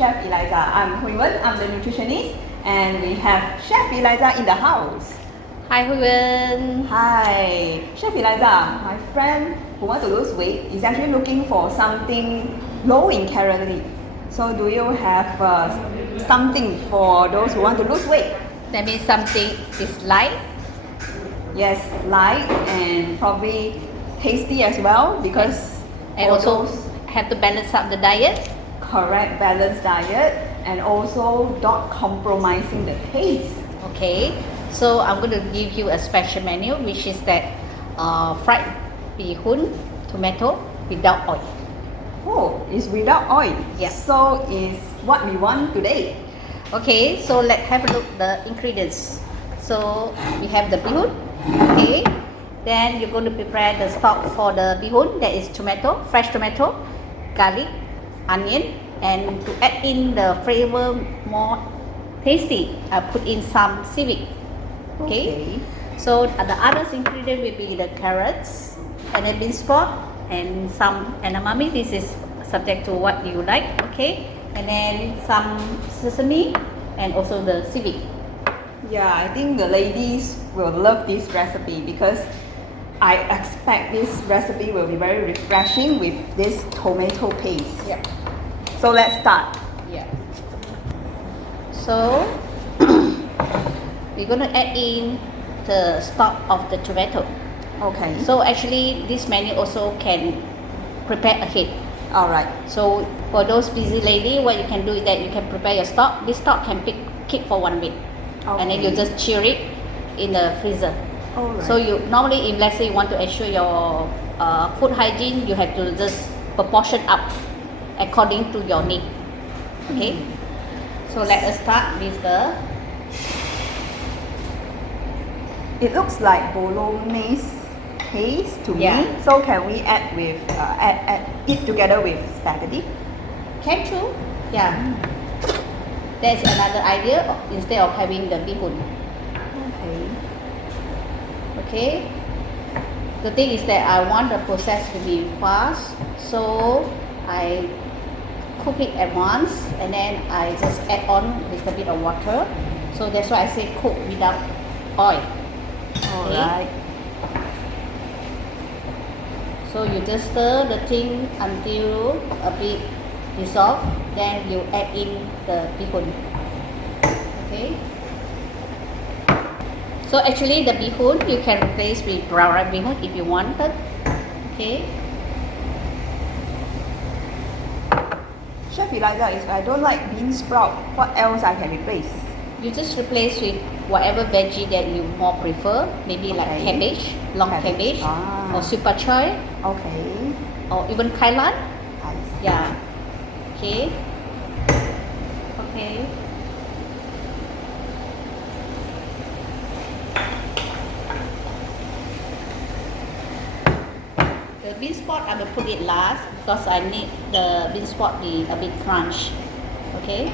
Chef Eliza. I'm Hui-Wen, I'm the nutritionist, and we have Chef Eliza in the house. Hi Hui-Wen. Hi, Chef Eliza. My friend who wants to lose weight is actually looking for something low in calorie. So do you have something for those who want to lose weight? That means something is light. Yes, light and probably tasty as well because And also have to balance up the diet. Correct, balanced diet and also not compromising the taste. Okay, so I'm going to give you a special menu, which is that fried bee hoon tomato without oil. Oh, it's without oil. Yes. So is what we want today. Okay, so let's have a look the ingredients. So we have the bee hoon. Okay, then you're going to prepare the stock for the bee hoon. That is tomato, fresh tomato, garlic, onion, and to add in the flavor more tasty, I put in some seaweed. Okay. So the other ingredient will be the carrots and the bean sprout and some edamame. This is subject to what you like. Okay, and then some sesame and also the seaweed. Yeah, I think the ladies will love this recipe because I expect this recipe will be very refreshing with this tomato paste. Yeah. So let's start. Yeah. So we're going to add in the stock of the tomato. Okay. So actually this menu also can prepare ahead. Alright. So for those busy lady, what you can do is that you can prepare your stock. This stock can keep for 1 week. Okay. And then you just chill it in the freezer. Alright. So you normally, if let's say you want to ensure your food hygiene, you have to just proportion up according to your need. Okay. So let us start with the. It looks like bolognese paste to Yeah. me. So can we add with add it together with spaghetti? Can too. Yeah. That's another idea instead of having the bee hoon. Okay. Okay. The thing is that I want the process to be fast, so I cook it at once and then I just add on a little bit of water. So that's why I say cook without oil. Alright. So you just stir the thing until a bit dissolved, then you add in the bee hoon. Okay. So actually the bee hoon you can replace with brown rice bee hoon if you wanted. Okay. Chef Eliza, if I don't like bean sprout, what else I can replace? You just replace with whatever veggie that you more prefer. Maybe like Okay. cabbage, long cabbage, Ah. or super choy, Okay. or even kailan. I see. Yeah. Okay. Okay. The bean sprout I will put it last because I need the bean sprout be a bit crunch. Okay.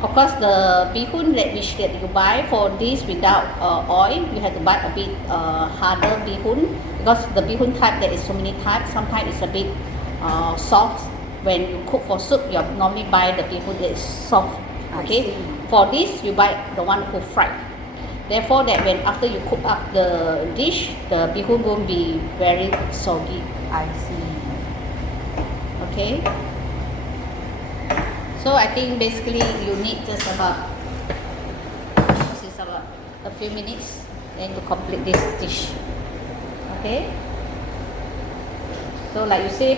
Of course, the bee hoon that you buy for this without oil, you have to buy a bit harder bee hoon because the bee hoon type there is so many types. Sometimes it's a bit soft. When you cook for soup, you normally buy the bee hoon that is soft. Okay. For this, you buy the one who fried. Therefore, that when after you cook up the dish, the bee hoon won't be very soggy. I see. Okay. So I think basically you need just about a few minutes then to complete this dish. Okay. So like you say,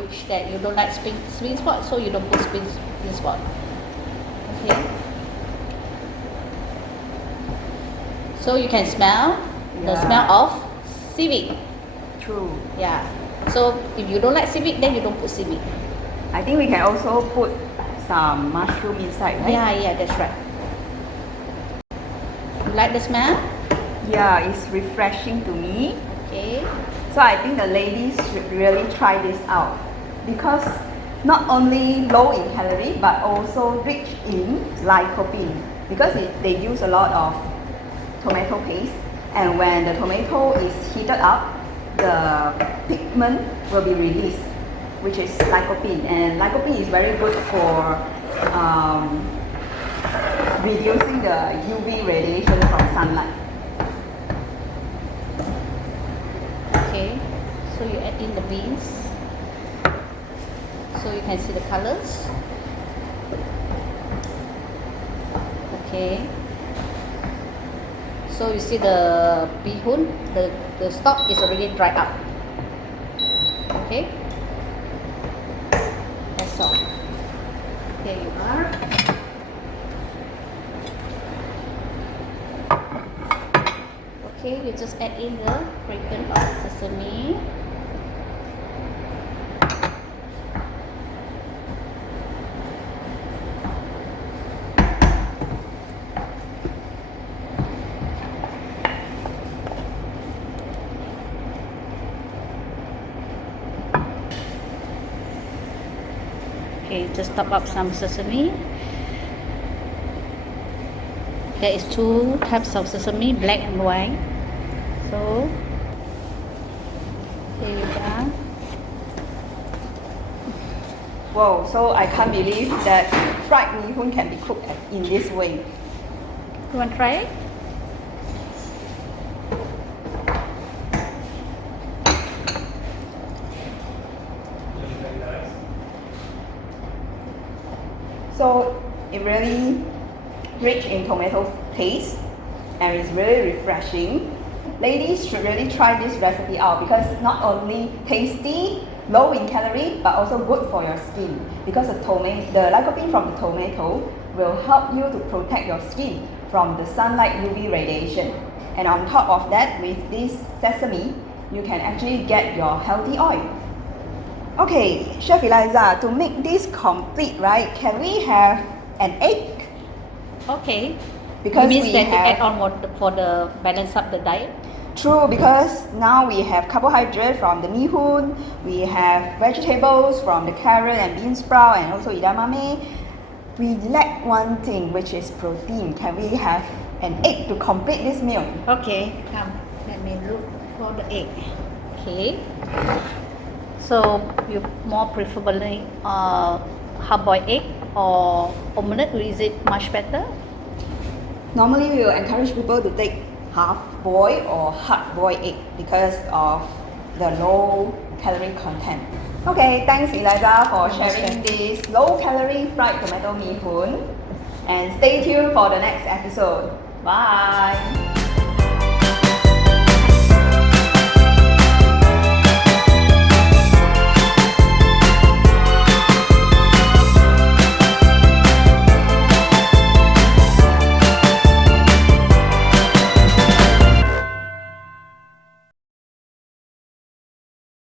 which that you don't like spin spot, so you don't put spin spot. Okay. So you can smell the Yeah. smell of seaweed. True. Yeah. So if you don't like seaweed, then you don't put seaweed. I think we can also put some mushroom inside, right? Yeah, that's right. You like the smell? Yeah, it's refreshing to me. Okay. So I think the ladies should really try this out because not only low in calorie but also rich in lycopene because they use a lot of tomato paste, and when the tomato is heated up, the pigment will be released, which is lycopene, and lycopene is very good for reducing the UV radiation from sunlight. Okay, so you add in the beans. So you can see the colors. Okay. So you see the bee hoon, the stalk is already dried up. Okay. That's all. Here you are. Okay, you just add in the fragrance of sesame. Okay, just top up some sesame. There is two types of sesame, black and white. So here you are. Whoa, so I can't believe that fried bee hoon can be cooked in this way. You want to try it? So it really rich in tomato taste and it's really refreshing. Ladies should really try this recipe out because not only tasty, low in calorie, but also good for your skin because the lycopene from the tomato will help you to protect your skin from the sunlight UV radiation. And on top of that, with this sesame, you can actually get your healthy oil. Okay, Chef Eliza, to make this complete, right, can we have an egg? Okay. Because it means we that you have add on water for the balance up the diet. True, because now we have carbohydrate from the bee hoon, we have vegetables from the carrot and bean sprout and also edamame. We lack one thing, which is protein. Can we have an egg to complete this meal? Okay, come. Let me look for the egg. Okay. So you more preferably hard-boiled egg or omelette? Is it much better? Normally, we will encourage people to take half-boiled or hard-boiled egg because of the low calorie content. Okay, thanks Eliza for sharing this low-calorie fried tomato bee hoon. And stay tuned for the next episode. Bye!